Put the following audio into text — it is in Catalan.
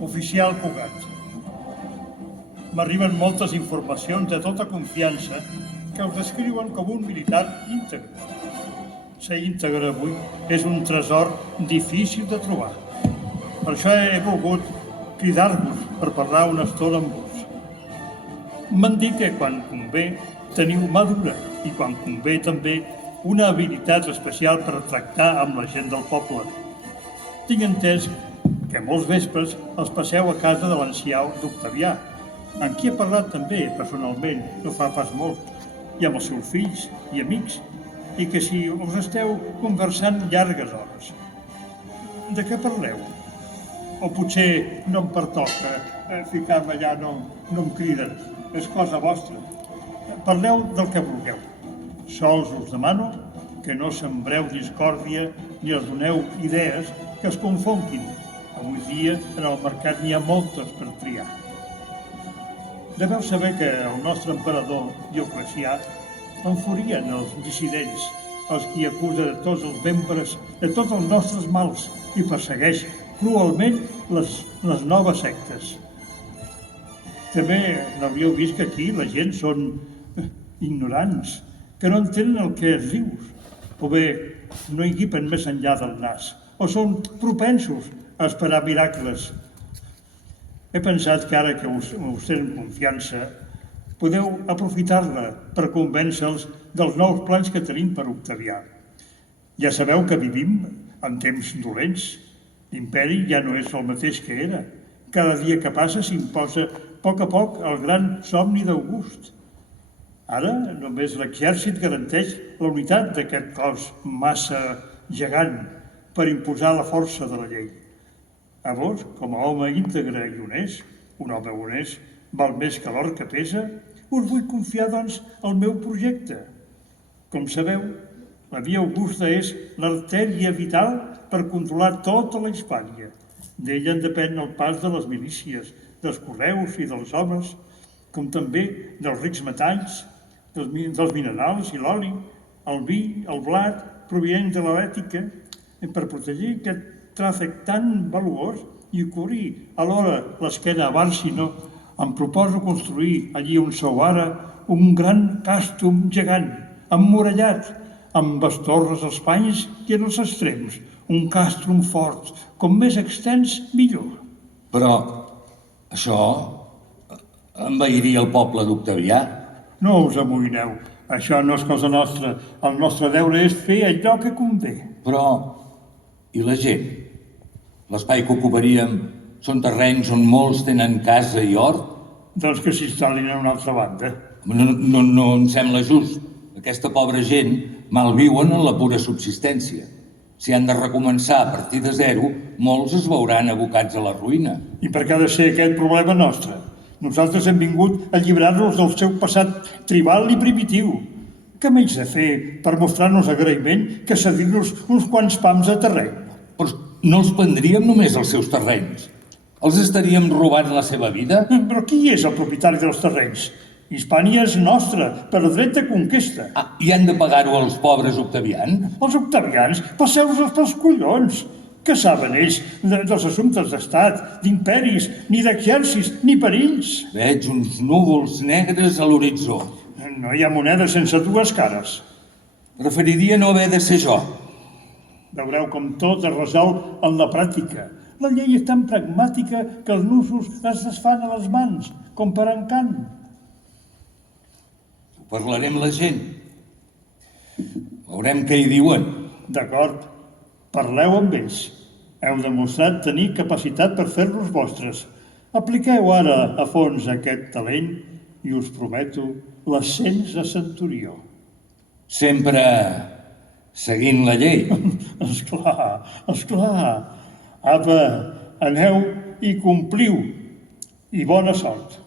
Oficial Cugat. M'arriben moltes informacions de tota confiança que us descriuen com un militar íntegre. Ser íntegre avui és un tresor difícil de trobar. Per això he volgut cridar-vos per parlar una estona amb vos. M'han dit que quan convé teniu mà dura i quan convé també una habilitat especial per tractar amb la gent del poble. Tinc entès que molts vespres els passeu a casa de l'ancià d'Octavià, amb qui he parlat també personalment, no fa pas molt, i amb els seus fills i amics, i que si us esteu conversant llargues hores. De què parleu? O potser no em pertoca ficar-me allà, no em criden, és cosa vostra. Parleu del que vulgueu. Sols us demano que no sembreu discòrdia ni els doneu idees que es confonguin. Avui dia en el mercat n'hi ha moltes per triar. Deveu saber que el nostre emperador Dioclecià enfurien els dissidents, els qui acusa de tots els membres de tots els nostres mals i persegueix cruelment les noves sectes. També n'hauríeu vist que aquí la gent són ignorants, que no entenen el que es diu, o bé no hi guipen més enllà del nas, o són propensos a esperar miracles. He pensat que ara que us tenen confiança, podeu aprofitar-la per convèncer-los dels nous plans que tenim per Octavià. Ja sabeu que vivim en temps dolents. L'imperi ja no és el mateix que era. Cada dia que passa s'imposa a poc el gran somni d'August. Ara només l'exèrcit garanteix la unitat d'aquest cos massa gegant per imposar la força de la llei. A vos, com a home íntegre i honest, un home honest val més que l'or que pesa, us vull confiar, doncs, el meu projecte. Com sabeu, la via Augusta és l'artèria vital per controlar tota la Hispània. D'ella en depèn el pas de les milícies, dels correus i dels homes, com també dels rics metalls, dels minerals i l'oli, el vi, el blat, provinent de l'ètica, per protegir aquest tràfic tan valuós i cobrir alhora l'esquena a Bàrcino, em proposo construir allí on sou ara un gran càstum gegant, emmurallat, amb les torres als panys i en els extrems, un càstum fort, com més extens, millor. Però això envairia el poble d'Octavià. No us amoïneu, això no és cosa nostra. El nostre deure és fer allò que convé. Però, i la gent? L'espai que ocuparíem són terrenys on molts tenen casa i hort? Doncs que s'instal·lin a una altra banda. No em sembla just. Aquesta pobra gent malviuen en la pura subsistència. Si han de recomençar a partir de zero, molts es veuran abocats a la ruïna. I per què ha de ser aquest problema nostre? Nosaltres hem vingut a lliurar-nos del seu passat tribal i primitiu. Què menys de fer per mostrar-nos agraïment que cedir-nos uns quants pams de terreny? Però no els prendríem només els seus terrenys. Els estaríem robant la seva vida? Però qui és el propietari dels terrenys? Hispània és nostra, per dret de conquesta. I han de pagar-ho als pobres octavians? Els octavians? Passeu-vos pels collons! Què saben ells dels assumptes d'estat, d'imperis, ni d'exèrcits, ni perills? Veig uns núvols negres a l'horitzó. No hi ha moneda sense dues cares. Preferiria no haver de ser jo. Veureu com tot es resol en la pràctica. La llei és tan pragmàtica que els nusos es desfan a les mans, com per encant. Ho parlarem la gent. Veurem què hi diuen. D'acord. Parleu amb ells. Heu demostrat tenir capacitat per fer-los vostres. Apliqueu ara a fons aquest talent i us prometo l'ascens a centurió. Sempre seguint la llei. Esclar. Apa, aneu i compliu. I bona sort.